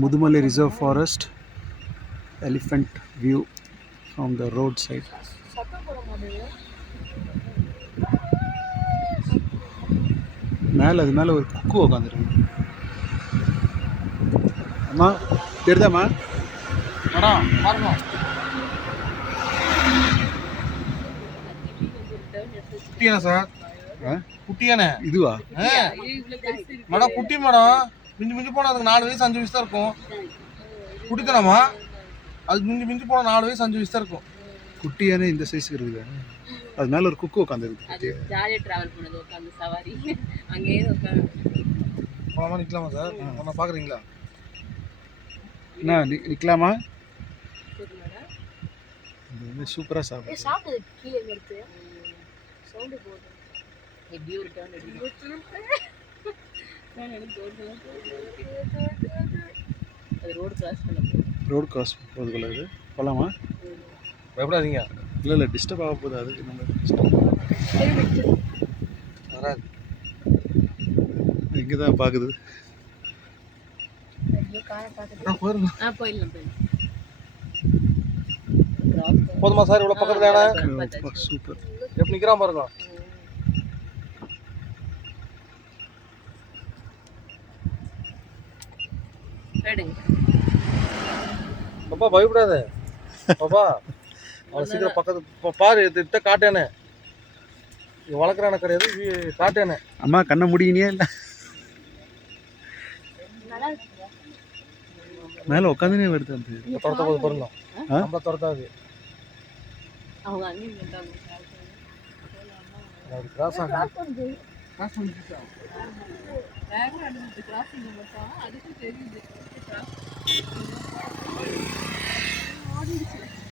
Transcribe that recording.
Mudumali Reserve Forest, elephant view from the roadside. மேலே அது மேலே ஒரு குக்கு உட்காந்துருக்கு. அம்மா தெரியுதாம்மா? மேடம் பாருங்க. குட்டியானே சார், குட்டியானே இதுவா? மேடம் குட்டி மேடம். மிஞ்சி மிஞ்சி போனால் அதுக்கு 4 வயசு 5 வயசு தான் இருக்கும். குட்டித்தனமா அது மிஞ்சி மிஞ்சி போனால் 4 வயசு 5 வயசு தான் இருக்கும். குட்டியானே இந்த சைஸுக்கு இருக்குது. அது மேலே ஒரு குக்கு உட்காந்துருக்கு. ஜாலியாக ட்ராவல் பண்ணது உட்காந்து சவாரி அங்கேயே உட்காந்து போலாமா நிற்கலாமா சார்? ஒன்றா பார்க்குறீங்களா? என்ன நிற்கலாமா? இது வந்து சூப்பராக சாப்பிடுது கீழே எடுத்து சவுண்டு போகுது. எப்படியும் ஒரு டர்ன் அது ரோடு கிராஸ் பண்ண ரோடு கிராஸ் போகிறதுக்குள்ள இது போகலாமா? பயப்படாதீங்க. இல்லை டிஸ்டர்ப் ஆக போகுது. அதுக்கு நம்ம வராது. இங்கே தான் பார்க்குது. போயிடலாம் போதுமா சார்? இவ்வளோ பக்கத்தில் சூப்பர். எப்படி நிற்கிறான் பாருங்க. பாப்பா பயப்படாத பாப்பா. அவன் சீக்கிரம் பக்கத்து பாரு. திட்ட காட்டேனே வளர்க்குறான கிடையாது, காட்டேனே. அம்மா கண்ணை முடியினியா? இல்லை மேலே உட்காந்துனே வருது. அந்த துரத்த போது பாருங்க. நம்ம துரத்தாது. கிராஸ் ஆகுது.